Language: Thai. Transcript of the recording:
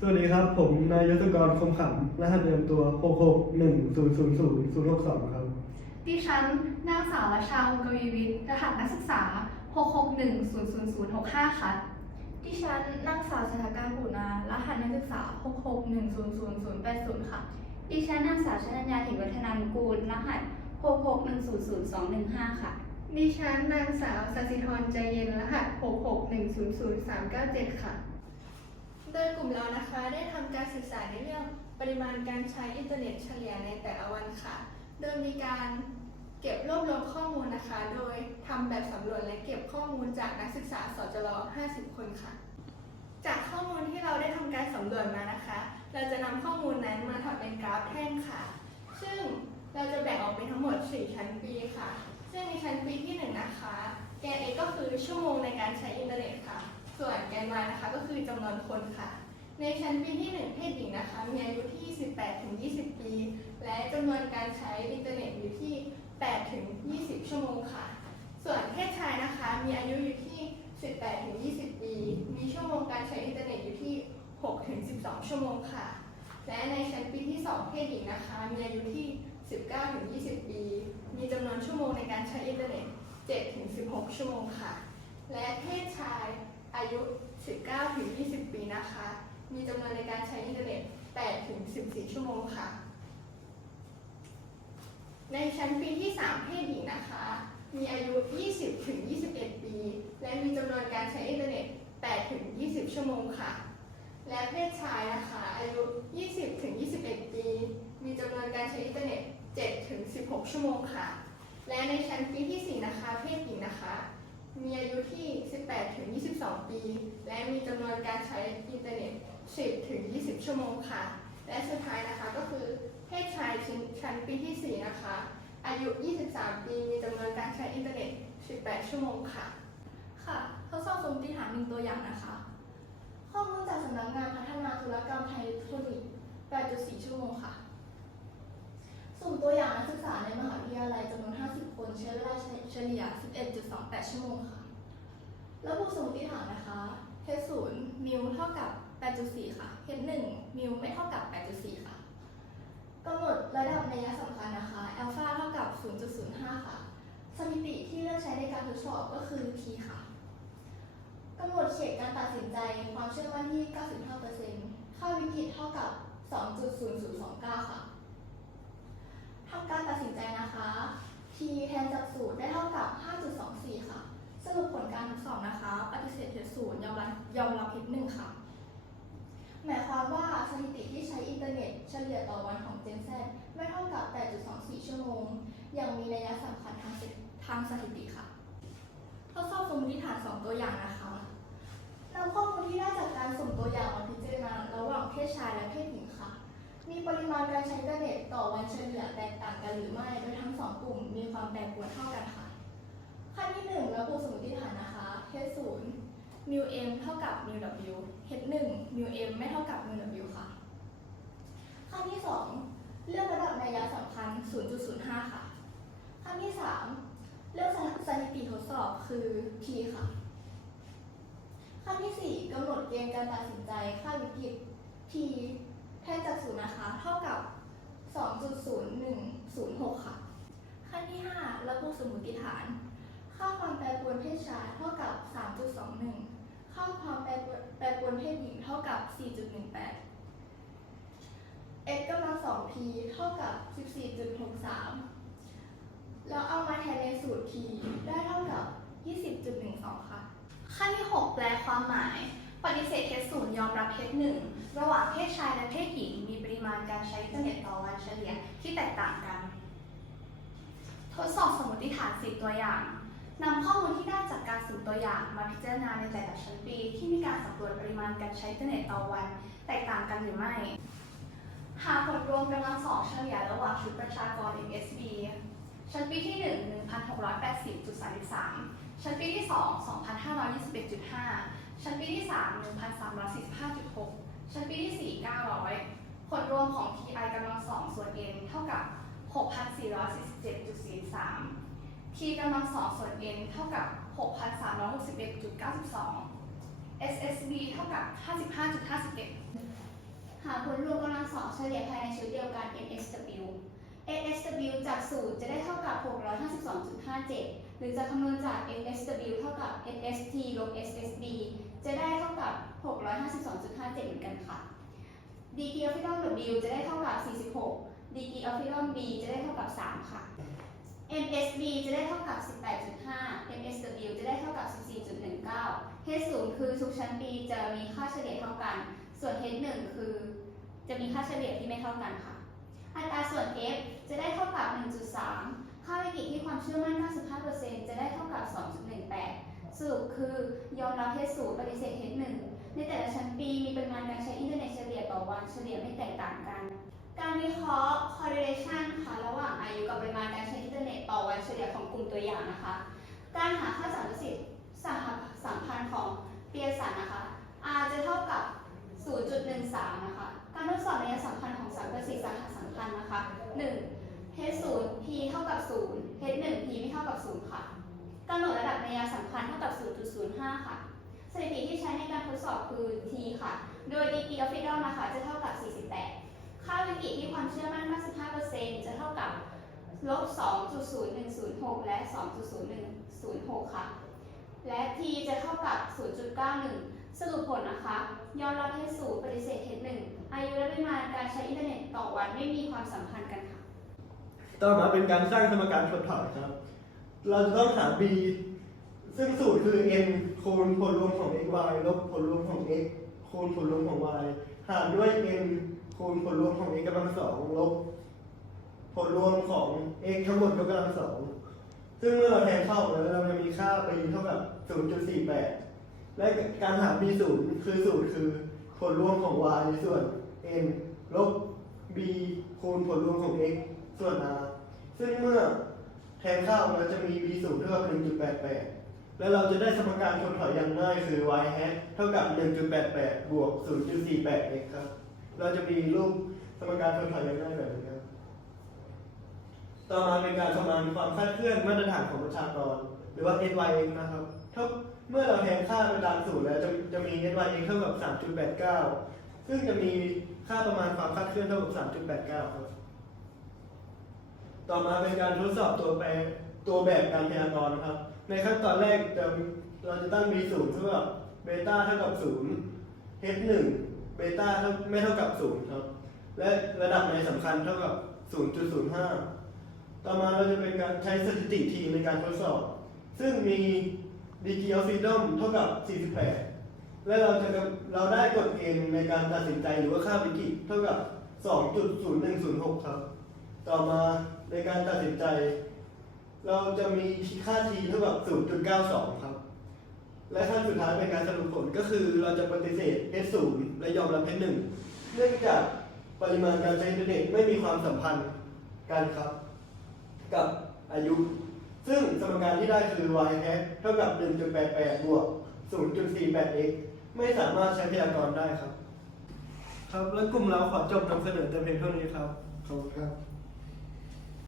สวัสดีครับ ผมนายยศกรคมขำรหัสประจำตัว 661000062 ครับ ดิฉันนางสาวรัชชาวงศ์กวีวิทย์รหัสนักศึกษา 661000065 ค่ะ ดิฉันนางสาวสถาการปูนารหัสนักศึกษา 661000080 ค่ะ ดิฉันนางสาวชนัญญาเห็นวัฒนานุกูล รหัส 661000215 ค่ะ ดิฉันนางสาวสศิธรใจเย็นรหัส 661000397 ค่ะโดยกลุ่มเรานะคะได้ทำการศึกษาในเรื่องปริมาณการใช้อินเทอร์เน็ตเฉลี่ยในแต่ละวันค่ะ โดยมีการเก็บรวบรวมข้อมูลนะคะ โดยทำแบบสำรวจและเก็บข้อมูลจากนักศึกษาสจร50 คนค่ะ จากข้อมูลที่เราได้ทำการสำรวจมานะคะ เราจะนำข้อมูลนั้นมาทำเป็นกราฟแท่งค่ะ ซึ่งเราจะแบ่งออกเป็นทั้งหมด 4 ชั้นปีค่ะ ซึ่งในชั้นปีที่ 1 นะคะ แกน A ก็คือชั่วโมงในการใช้อินเทอร์เน็ตค่ะ ส่วนแกน Y นะคะก็คือจำนวนคนค่ะ ในชั้นปีที่ 1 เพศหญิงนะคะ มีอายุที่ 18ถึง20 ปี และจำนวนการใช้อินเทอร์เน็ตอยู่ที่8ถึง20 ชั่วโมงค่ะ ส่วนเพศชายนะคะ มีอายุอยู่ที่ 18ถึง20 ปี มีชั่วโมงการใช้อินเทอร์เน็ตอยู่ที่6ถึง12 ชั่วโมงค่ะ และในชั้นปีที่ 2 เพศหญิงนะคะ มีอายุที่ 19ถึง20 ปี มีจำนวนชั่วโมงในการใช้อินเทอร์เน็ต7ถึง16 ชั่วโมงค่ะ และเพศชาย อายุ 19ถึง20 ปีนะคะ มีจำนวนในการใช้อินเทอร์เน็ต8ถึง14 ชั่วโมงค่ะ ในชั้นปีที่ 3 เพศหญิงนะคะ มีอายุ 20ถึง21 ปี และมีจำนวนการใช้อินเทอร์เน็ต8ถึง20 ชั่วโมงค่ะ และเพศชายนะคะ อายุ 20ถึง21 ปี มีจำนวนการใช้อินเทอร์เน็ต7ถึง16 ชั่วโมงค่ะ และในชั้นปีที่ 4 นะคะ เพศหญิงนะคะ มีอายุที่ 18 ถึง 22 ปี และมีจำนวนการใช้อินเทอร์เน็ต 10 ถึง 20 ชั่วโมงค่ะ และสุดท้ายนะคะก็คือเพศชายชั้นชั้นปีที่ 4 นะคะ อายุ 23 ปี มีจำนวนการใช้อินเทอร์เน็ต 18 ชั่วโมงค่ะ ค่ะทดสอบสมมติฐานหนึ่งตัวอย่างนะคะ ข้อมูลจากสำนักงานพัฒนาธุรกรรมไทยเทรอนิกส์8.4 ชั่วโมงค่ะ สุ่มตัวอย่างนักศึกษาในมหาวิทยาลัยจำนวน 50 คนใช้เวลาเฉลี่ย 11.28 ชั่วโมงค่ะ ระบุสมมติฐานนะคะ h 0มิวเท่ากับ 8.4 ค่ะ h 1มิวไม่เท่ากับ 8.4 ค่ะกำหนดระดับในัยสำคัญนะคะอัลฟาเท่ากับ 0.05 ค่ะ สถิติที่เลือกใช้ในการทดสอบก็คือ p ค่ะกำหนดเขตการตัดสินใจความเชื่อมั่นที่ 95%ค่าวิกฤตเท่ากับ 2.0029 ค่ะ ทำการตัดสินใจนะคะ t แทนจากสูตรได้เท่ากับ 5.24 ค่ะ สรุปผลการทดสอบนะคะ ปฏิเสธเท็จศูนย์ยอมรับยอมรับผิดหนึ่งค่ะ หมายความว่าสถิติที่ใช้อินเทอร์เน็ตเฉลี่ยต่อวันของ Gen Z ไม่เท่ากับ 8.24 ชั่วโมง อย่างมีนัยสำคัญทางทางสถิติค่ะ ทดสอบสมมติฐาน 2 ตัวอย่างนะคะนำข้อมูลที่ได้จากการสุ่มตัวอย่างมาพิจ มีปริมาณการใช้อินเทอร์เน็ตต่อวันเฉลี่ยแตกต่างกันหรือไม่ โดยทั้งสองกลุ่มมีความแปรปรวนเท่ากันค่ะ ขั้นที่1ระบุสมมติฐานนะคะ h 0 mu m เท่ากับ mu w h 1 mu m ไม่เท่ากับ mu w ค่ะ ขั้นที่ 2 เลือกระดับนัยะสำคัญ 0.05 ค่ะ ขั้นที่ 3 เลือกสถิติทดสอบคือ p ค่ะ ขั้นที่ 4กำหนดเกณฑ์การตัดสินใจค่าวิกฤต p แทนจากศูนย์นะคะ เท่ากับ 2.0106 ค่ะ ขั้นที่ 5 ระบุสมมติฐาน ค่าความแปรปรวนเพศชายเท่ากับ 3.21 ค่าความแปรปรวนแปรปรวนเพศหญิงเท่ากับ 4.18 x กำลัง 2p เท่ากับ 14.63 แล้วเอามาแทนในสูตร p ได้เท่ากับ 20.12 ค่ะ ขั้นที่ 6 แปลความหมาย ปฏิเสธเท็จศูนย์ยอมรับเท็จหนึ่ง ระหว่างเพศชายและเพศหญิง มีปริมาณการใช้อินเทอร์เน็ตต่อวันเฉลี่ยที่แตกต่างกัน ทดสอบสมมติฐานสิตัวอย่างนำข้อมูลที่ได้จากการสุ่มตัวอย่างมาพิจารณาในแต่ละชั้นปี ที่มีการสำรวจปริมาณการใช้อินเทอร์เน็ตต่อวัน แตกต่างกันหรือไม่ หาผลรวมกำลังสองเฉลี่ยระหว่างชุดประชากร MSB ชั้นปีที่ 1 1,680.33 ชั้นปีที่ 2 2,521.5 ชั้นปีที่ 3 1,345.6 ชั้นปีที่ 4 900 ผลรวมของ TI กำลังสองส่วน n เท่ากับ 6,447.43 t กำลังสองส่วน n เท่ากับ 6,361.92 SSB เท่ากับ 55.51 หาผลรวมกำลังสองเฉลี่ยภายในชุดเดียวกัน NSW NSW จากสูตรจะได้เท่ากับ 652.57 หรือจะคำนวณจาก NSW เท่ากับ NST ลบ SSB จะได้เท่ากับ 652.57 เหมือนกันค่ะ degree of freedom W จะได้เท่ากับ 46 degree of freedom B จะได้เท่ากับ 3 ค่ะ MSB จะได้เท่ากับ 18.5 MSW จะได้เท่ากับ 14.19 H0 คือทุกชั้นปีจะมีค่าเฉลี่ยเท่ากัน ส่วน H1 คือจะมีค่าเฉลี่ยที่ไม่เท่ากันค่ะ อัตราส่วน F จะได้เท่ากับ 1.3 ค่าวิกฤตที่ความเชื่อมั่น 95%จะได้เท่ากับ 2.18 สรุปคือยอมรับ H0 ปฏิเสธ H1 ในแต่ละชั้นปีมีปริมาณการใช้อินเทอร์เน็ตเฉลี่ยต่อวันเฉลี่ยไม่แตกต่างกัน การวิเคราะห์ correlation ค่ะระหว่างอายุกับปริมาณการใช้อินเทอร์เน็ตต่อวันเฉลี่ยของกลุ่มตัวอย่างนะคะ การหาค่าสารประสิทธิ์สหสัมพันธ์ของเปียสันนะคะ R จะเท่ากับ 0.13 นะคะ การทดสอบระยะสัมพันธ์ของสารประสิทธิ์สหสัมพันธ์นะคะ 1 H 0 P เท่ากับ 0 H 1 P ไม่เท่ากับ 0 ค่ะกำหนดระดับระยะสัมพันธ์ 5 ค่ะ สถิติที่ใช้ในการทดสอบคือ T ค่ะ โดย degree of freedom นะคะ จะเท่ากับ 48 ค่าวิกฤตที่ความเชื่อมั่น95%จะเท่ากับลบ 2.0106 และ 2.0106 ค่ะ และ t จะเท่ากับ 0.91 สรุปผลนะคะ ยอมรับเทสศูนย์ปฏิเสธเทสหนึ่ง อายุและปริมาณการใช้อินเทอร์เน็ตต่อวันไม่มีความสัมพันธ์กันค่ะ ต่อมาเป็นการสร้างสมการถดถอยครับ เราจะต้องหา b ซึ่งสูตรคือ n คูณผลรวมของ x y ลบผลรวมของ x คูณผลรวมของ y หารด้วย n คูณผลรวมของ x กำลังสองลบผลรวมของ x ทั้งหมดยกกำลังสองซึ่งเมื่อเราแทนเข้าแล้วเราจะมีค่า b เท่ากับ 0.48 และการหา b ศูนย์คือสูตรคือผลรวมของ y ส่วน n ลบ b คูณผลรวมของ x ส่วน r ซึ่งเมื่อแทนเข้าเราจะมี b ศูนย์เท่ากับ1.88 แล้วเราจะได้สมการทดถอยอย่างง่ายคือ y hat เท่ากับ 1.88 บวก 0.48x ครับ เราจะมีรูปสมการทดถอยอย่างง่ายแบบนี้ครับ ต่อมาเป็นการประมาณความคลาดเคลื่อนมาตรฐานของประชากร หรือว่า SYX นะครับถ้าเมื่อเราแทนค่าไปตามสูตรแล้วจะจะมี SYX เท่ากับ 3.89 ซึ่งจะมีค่าประมาณความคลาดเคลื่อนเท่ากับ 3.89 ครับ ต่อมาเป็นการทดสอบตัวแปรตัวแบบการพยากรณ์ครับ ในขั้นตอนแรกจะเราจะตั้ง b ศูนย์เท่ากับเบต้าเท่ากับศูนย์ h หนึ่งเบต้าไม่เท่ากับศูนย์ครับ และระดับในสำคัญเท่ากับ 0.05 ต่อมาเราจะเป็นการใช้สถิติทีในการทดสอบ ซึ่งมี degree of freedom เท่ากับ 48 และเราจะเราได้กฎเกณฑ์ในการตัดสินใจหรือว่าค่าวิกฤตเท่ากับ 2.0106 ครับ ต่อมาในการตัดสินใจ เราจะมีค่า t เท่ากับ 0.92 ครับ และขั้นสุดท้ายเป็นการสรุปผลก็คือเราจะปฏิเสธ h 0และยอมรับ h 1เนื่องจากปริมาณการใช้อินเทอร์เน็ตไม่มีความสัมพันธ์กันครับ กับอายุ ซึ่งสมการที่ได้คือ y hat เท่ากับ 1.88 บวก 0.48x ไม่สามารถใช้พยากรณ์ได้ครับ ครับ แล้วกลุ่มเราขอจบนำเสนอแต่เพียงเท่านี้ครับ ขอบคุณครับ